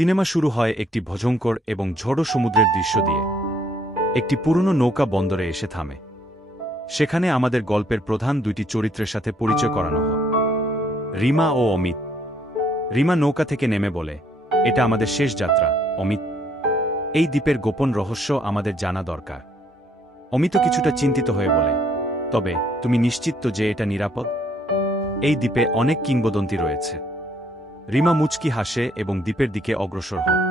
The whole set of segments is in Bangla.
সিনেমা শুরু হয় একটি ভয়ঙ্কর এবং ঝড়ো সমুদ্রের দৃশ্য দিয়ে। একটি পুরনো নৌকা বন্দরে এসে থামে। সেখানে আমাদের গল্পের প্রধান দুইটি চরিত্রের সাথে পরিচয় করানো হয়, রিমা ও অমিত। রিমা নৌকা থেকে নেমে বলে, এটা আমাদের শেষ যাত্রা অমিত। এই দ্বীপের গোপন রহস্য আমাদের জানা দরকার। অমিত কিছুটা চিন্তিত হয়ে বলে, তবে তুমি নিশ্চিত তো যে এটা নিরাপদ? এই দ্বীপে অনেক কিংবদন্তি রয়েছে। রিমা মুচকি হাসে এবং দ্বীপের দিকে অগ্রসর হয়।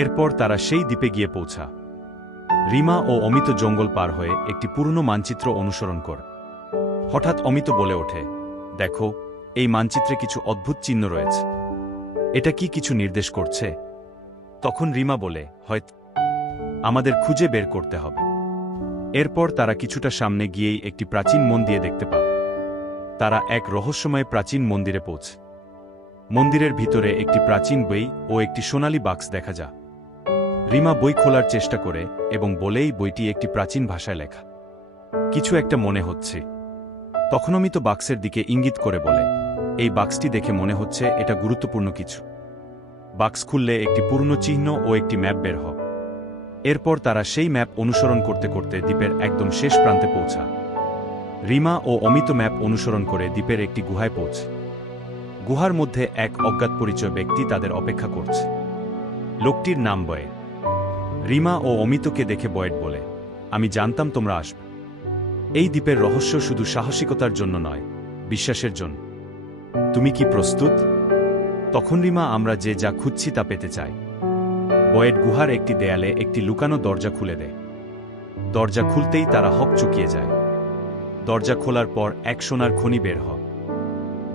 এরপর তারা সেই দ্বীপে গিয়ে পৌঁছা। রিমা ও অমিত জঙ্গল পার হয়ে একটি পুরনো মানচিত্র অনুসরণ করে। হঠাৎ অমিত বলে ওঠে, দেখো, এই মানচিত্রে কিছু অদ্ভুত চিহ্ন রয়েছে। এটা কি কিছু নির্দেশ করছে? তখন রিমা বলে, হয়তো আমাদের খুঁজে বের করতে হবে। এরপর তারা কিছুটা সামনে গিয়েই একটি প্রাচীন মন্দির দেখতে পায়। তারা এক রহস্যময় প্রাচীন মন্দিরে পৌঁছে। মন্দিরের ভিতরে একটি প্রাচীন বই ও একটি সোনালী বাক্স দেখা যায়। রিমা বই খোলার চেষ্টা করে এবং বলেই বইটি একটি প্রাচীন ভাষায় লেখা। কিছু একটা মনে হচ্ছে। তখন অমিত বাক্সের দিকে ইঙ্গিত করে বলে, এই বাক্সটি দেখে মনে হচ্ছে এটা গুরুত্বপূর্ণ কিছু। বাক্স খুললে একটি পুরনো চিহ্ন ও একটি ম্যাপ বের হয়। এরপর তারা সেই ম্যাপ অনুসরণ করতে করতে দ্বীপের একদম শেষ প্রান্তে পৌঁছা। রিমা ও অমিত ম্যাপ অনুসরণ করে দ্বীপের একটি গুহায় পৌঁছে। গুহার মধ্যে এক অজ্ঞাত পরিচয় ব্যক্তি তাদের অপেক্ষা করছে। লোকটির নাম বয়েড। রিমা ও অমিতকে দেখে বয়েড বলে, আমি জানতাম তোমরা আসবে। এই দ্বীপের রহস্য শুধু সাহসিকতার জন্য নয়, বিশ্বাসের জন্য। তুমি কি প্রস্তুত? তখন রিমা, আমরা যে যা খুঁজছি তা পেতে চাই। বয়েড গুহার একটি দেয়ালে একটি লুকানো দরজা খুলে দেয়। দরজা খুলতেই তারা হকচকিয়ে যায়। দরজা খোলার পর এক সোনার খনি বের হয়।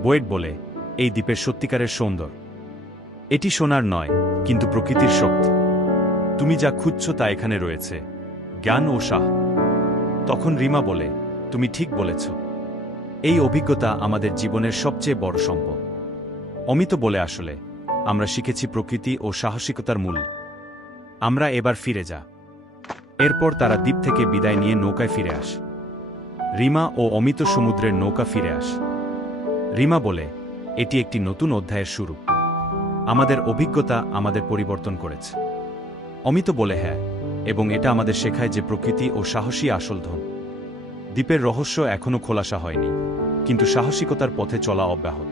বয়েড বলে, এই দ্বীপের সত্যিকারের সৌন্দর্য। এটি সোনার নয়, কিন্তু প্রকৃতির শক্তি। তুমি যা খুঁজছ তা এখানে রয়েছে, জ্ঞান ও সাহ। তখন রিমা বলে, তুমি ঠিক বলেছ। এই অভিজ্ঞতা আমাদের জীবনের সবচেয়ে বড় সম্পদ। অমিত বলে, আসলে আমরা শিখেছি প্রকৃতি ও সাহসিকতার মূল। আমরা এবার ফিরে যা। এরপর তারা দ্বীপ থেকে বিদায় নিয়ে নৌকায় ফিরে আসে। রিমা ও অমিত সমুদ্রের নৌকা ফিরে আসে। রিমা বলে, এটি একটি নতুন অধ্যায়ের শুরু। আমাদের অভিজ্ঞতা আমাদের পরিবর্তন করেছে। অমিত বলে, হ্যাঁ, এবং এটা আমাদের শেখায় যে প্রকৃতি ও সাহসী আসল ধন। দ্বীপের রহস্য এখনও খোলাসা হয়নি, কিন্তু সাহসিকতার পথে চলা অব্যাহত।